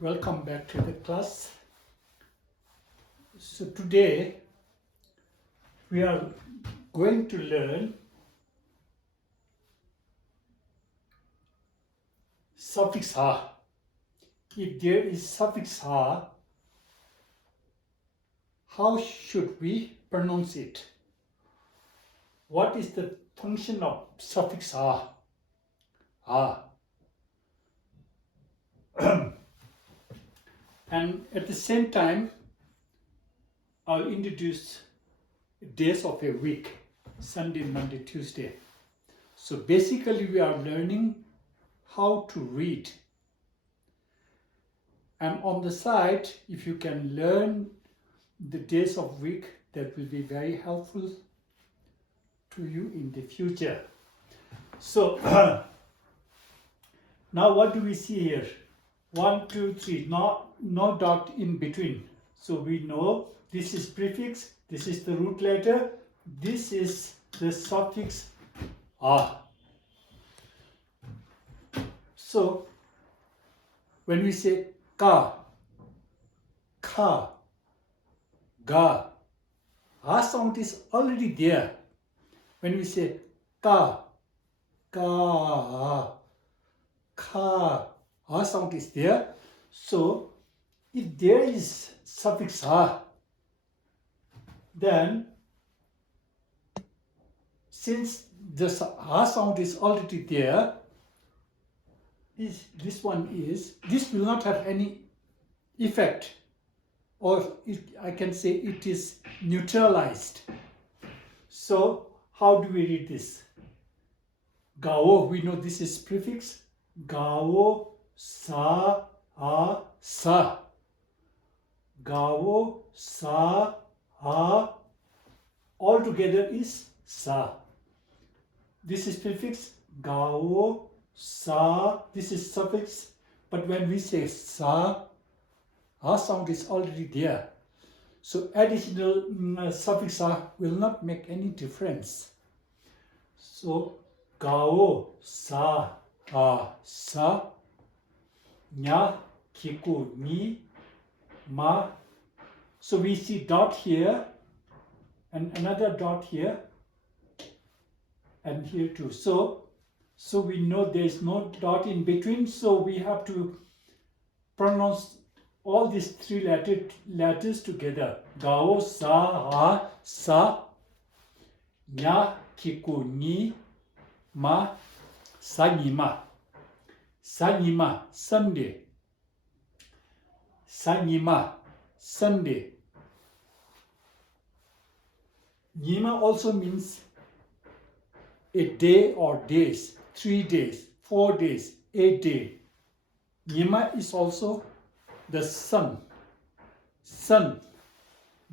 Welcome back to the class. So today we are going to learn suffix ha. If there is suffix ha, how should we pronounce it? What is the function of suffix ha? And at the same time, I'll introduce days of a week, Sunday, Monday, Tuesday. So basically we are learning how to read. And on the side, if you can learn the days of week, that will be very helpful to you in the future. So now what do we see here? 1, 2, 3, no dot in between. So we know this is prefix, this is the root letter, this is the suffix a. So when we say ka, kha, ga, a sound is already there. When we say ka, ka, kha, a sound is there. So if there is suffix ha, then since the ha sound is already there, this will not have any effect, or I can say it is neutralized. So how do we read this? Gao, we know this is prefix. Gao, sa, a, sa. Gao, sa, a, all together is sa. This is prefix. Gao, sa, this is suffix. But when we say sa, a sound is already there. So additional suffix a will not make any difference. So gao, sa, a, sa, nya, kiku, ni, ma. So we see dot here and another dot here and here too. So we know there is no dot in between. So we have to pronounce all these three letters together. Gao, sa, ha, sa, nya, kiku, ni, ma, sa, ni, ma. Sa, ni, ma, Sunday. Sa, ni, ma, Sunday. Nima also means a day or days, 3 days, 4 days, 8 days. Nima is also the sun,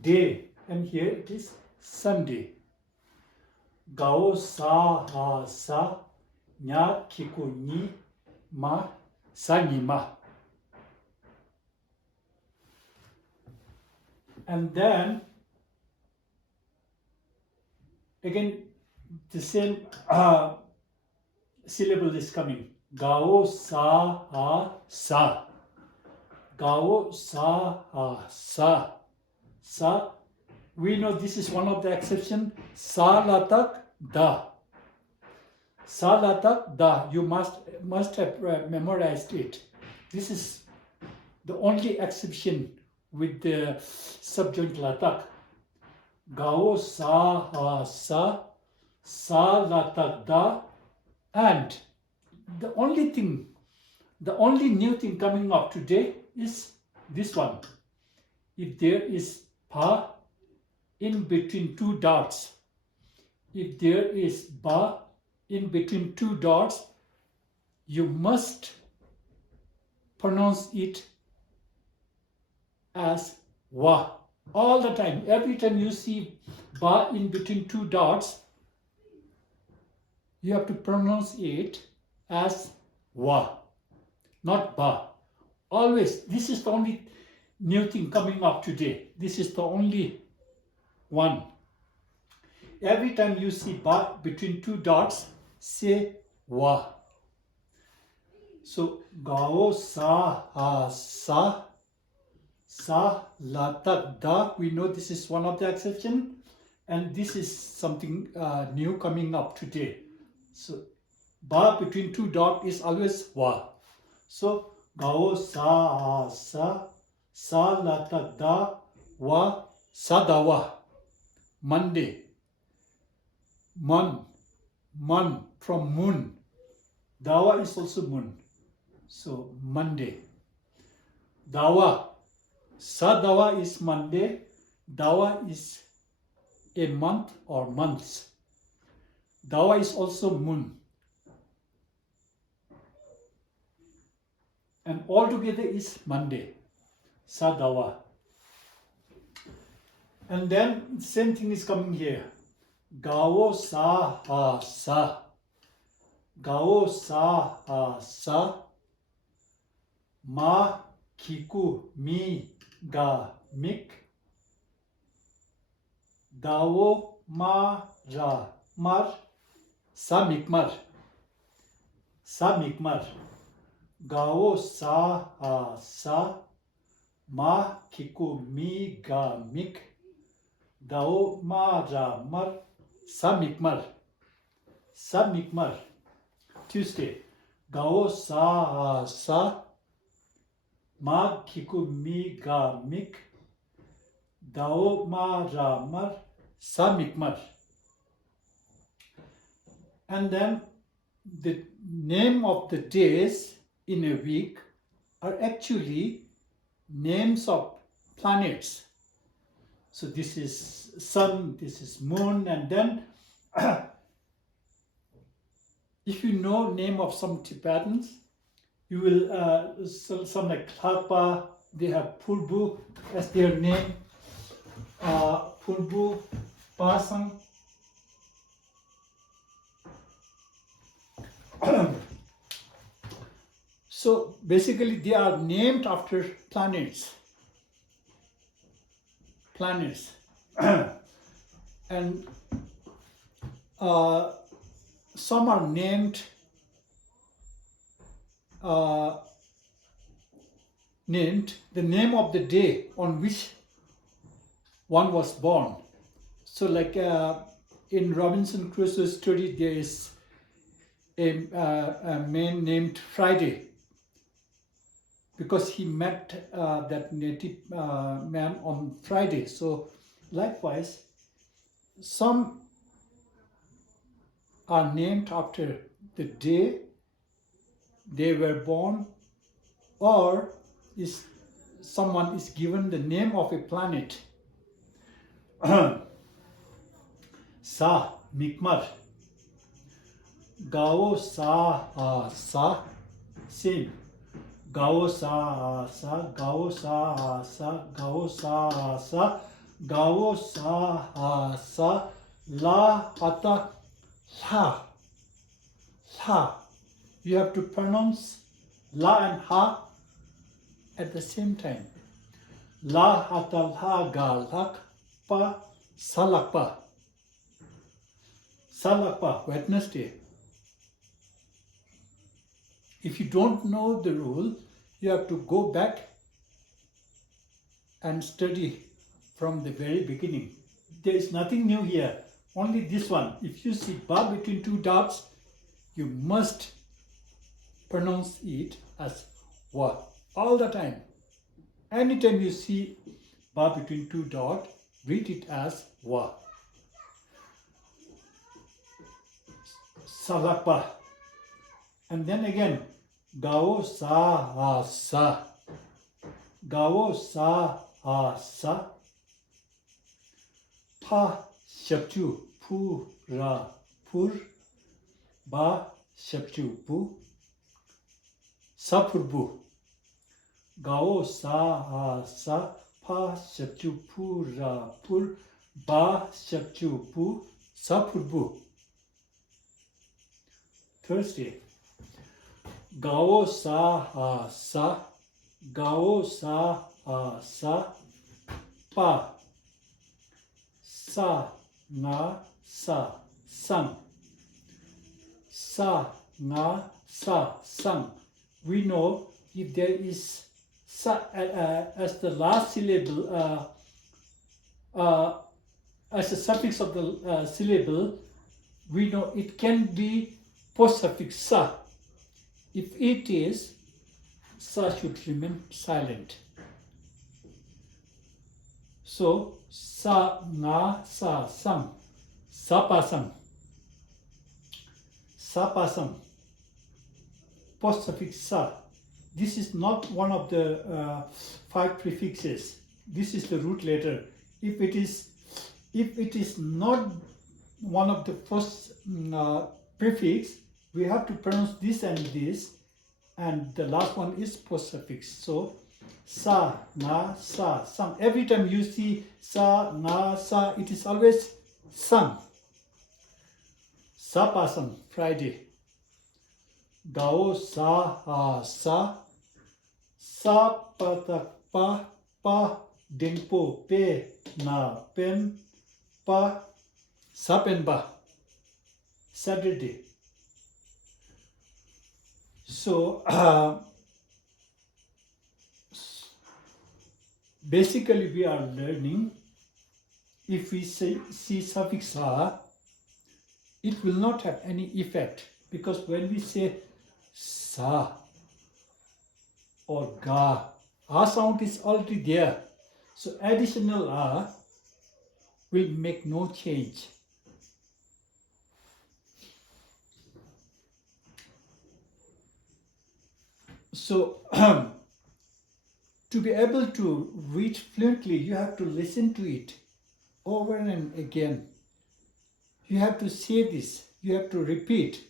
day, and here it is Sunday. Gao, sa, ha, sa, nya, kiku, ni, ma, sa, ni, ma. And then again the same syllable is coming. Gao, sa, ha, sa. Gao, sa, ha, sa. Sa. We know this is one of the exceptions. Sa, latak, da. Sa, latak, da. You must have memorized it. This is the only exception with the subjoint latak. Gao, sa, ha, sa. Sa, latak, da. And the only new thing coming up today is this one. If there is pa in between two dots, if there is ba in between two dots, you must pronounce it as wa. All the time, every time you see ba in between two dots, you have to pronounce it as wa, not ba. Always, this is the only new thing coming up today. This is the only one. Every time you see ba between two dots, say wa. So gao sa ha sa sa la ta da. We know this is one of the exception, and this is something new coming up today. So ba between two dot is always wa. So gao sa ha sa la ta da wa sa da wa. Monday. Man from moon. Dawa is also moon. So Monday. Dawa. Sadawa is Monday. Dawa is a month or months. Dawa is also moon. And all together is Monday. Sadawa. And then same thing is coming here. Gao sa ha sa. Gao sa ha sa. Ma kiku mi ga mik. Dao ma ra mar. Sa mikmar. Sa mikmar. Gao sa ha sa. Ma kiku mi ga mik. Dao ma ra mar. Sa mikmar. Sa mikmar. Tuesday. Gao sa ha sa. Ma kiku mi ga mik. Dao ma ra mar. Sa mikmar. And then the name of the days in a week are actually names of planets. So this is sun, this is moon, and then if you know name of some Tibetans, you will some like Khlapa, they have Purbu as their name, Purbu, Pasang. So basically they are named after planets. And some are named the name of the day on which one was born. So like in Robinson Crusoe's story, there is a man named Friday, because he met that native man on Friday. So likewise, some are named after the day they were born, or someone is given the name of a planet. Sa, mikmar. Gao sa ha sa. Same. Gao sa ha sa. Gao sa ha sa. Gao sa ha sa. Gao sa ha sa. La hata la. La. You have to pronounce la and ha at the same time. La hata la ga lak pa salakpa. Salakpa, Wednesday. If you don't know the rule, you have to go back and study from the very beginning. There is nothing new here, only this one. If you see ba between two dots, you must pronounce it as wa all the time. Anytime you see ba between two dots, read it as wa. Salakpa. And then again, Gao sa ha sa. Gao sa ha sa. Pa shapchu pu ra pur. Ba shapchu pu. Sapurbu. Gao sa ha sa. Pa shapchu pu ra pur. Ba shapchu pu. Sapurbu. Thursday. Gao sa ha sa. Gao sa ha sa. Pa. Sa nga sa sang. Sa nga sa sang. we know if there is sa as the last syllable, as a suffix of the syllable, we know it can be post-suffix sa. If it is, sa should remain silent. So, sa, nga, sa, sam, sapasam, sapasam, post-suffix sa. This is not one of the 5 prefixes. This is the root letter. If it is not one of the first prefix, we have to pronounce this and this, and the last one is post-suffix. So, sa, na, sa, sam. Every time you see sa, na, sa, it is always sam. Sapasam, Friday. Gao, sa, ha, sa. Sa, patak, pa, dingpo, pe, na, pen, pa, sapenba. Saturday. So, basically we are learning, if we see suffix ha, it will not have any effect, because when we say sa or ga, a sound is already there. So additional a will make no change. So to be able to read fluently, you have to listen to it over and again. You have to say this. You have to repeat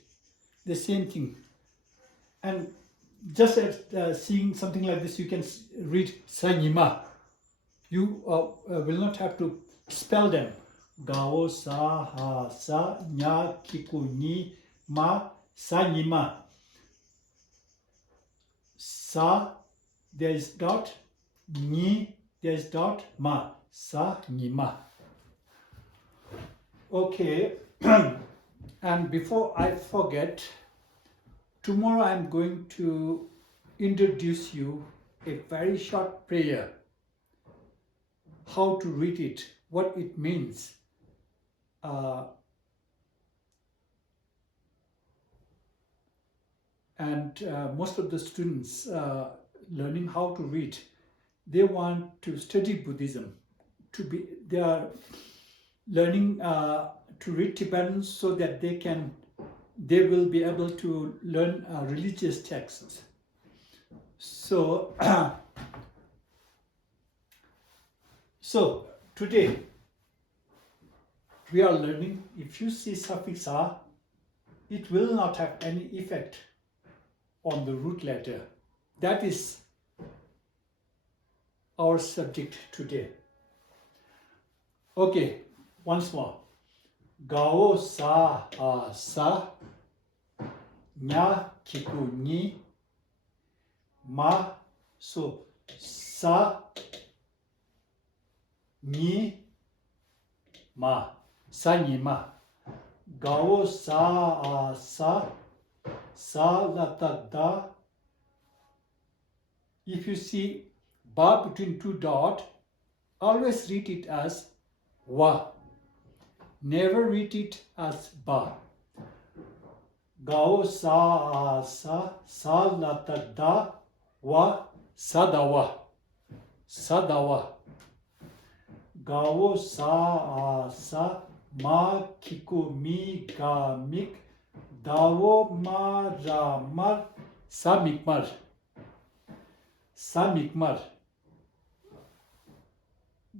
the same thing. And just as seeing something like this, you can read Sanyima. You will not have to spell them. Gao, sa, ha, sa, nya, kiku, ni, ma, Sanyima. Sa, there is dot, ni, there is dot, ma, sa, ni, ma. Okay, and before I forget, tomorrow I'm going to introduce you a very short prayer. How to read it, what it means. And most of the students learning how to read, they want to study Buddhism. They are learning to read Tibetan so that they will be able to learn religious texts. So, so today we are learning, if you see suffix a, it will not have any effect on the root letter. That is our subject today. Okay, once more. Gao, sa, ha, sa. Nya, kiku, ni. Ma, so sa, ni, ma. Sa, ni, ma. Gao, sa, ha, sa. Sa, la, ta, da. If you see ba between 2 dots, always read it as wa. Never read it as ba. Gao, sa, sa, sa, la, ta, da, wa, sadawa. Sadawa. Gao, sa, sa, ma, kiku, mi, ga, mik, dawo, ma, ra, mar, sa, mikmar. Sa, mikmar.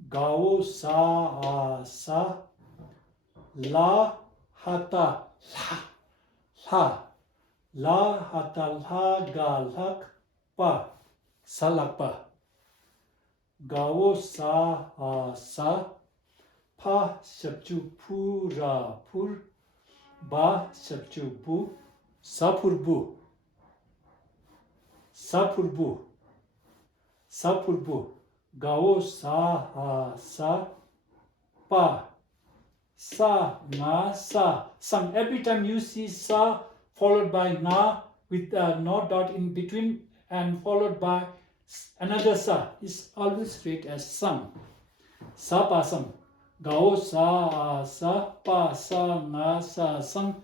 Gao, sa, sa, la, hata, la, la, la, hata, la, ga, lak, pa, salakpa. Gao, sa, sa, pa, shabju, pu, ra, pur, ba, shabju, bu, sapurbu. Sapurbu. Sapurbu. Gao, sa, sa, pa. Sa, na, sa. Some every time you see sa followed by na, with no dot in between and followed by another sa is always read as sang. Sa pa sang. Gao sa a sa pa sa nga sa sang.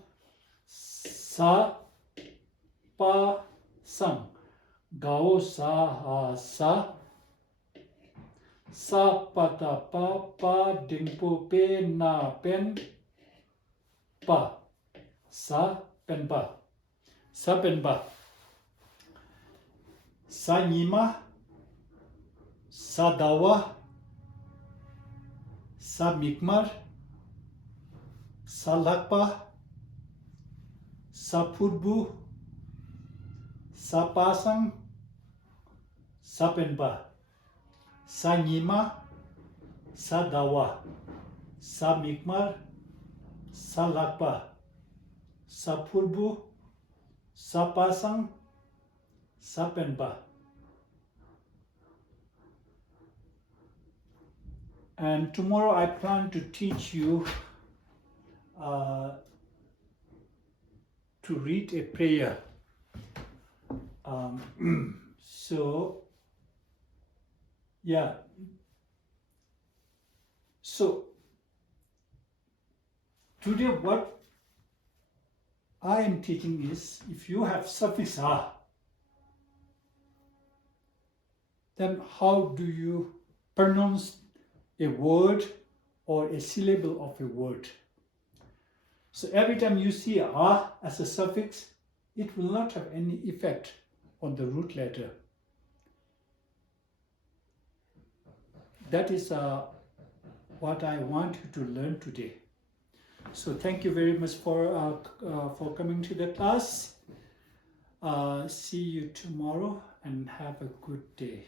Sa pa sang. Gao sa a sa. Sa pa ta pa ding pu pe na pen pa. Sa pen pa. Sa pen pa. Sa nima. Sa dawa. Sa mikmar. Sa lakpa. Sa purbu. Sa pasang. Sa penpa. Sa nima. Sa dawa. Sa mikmar. Sa lakpa. Sa purbu. Sa pasang. Sa penpa. And tomorrow I plan to teach you to read a prayer. So today what I am teaching is, if you have suffix a, then how do you pronounce a word or a syllable of a word? So every time you see a as a suffix, it will not have any effect on the root letter. That is what I want you to learn today. So thank you very much for coming to the class. See you tomorrow and have a good day.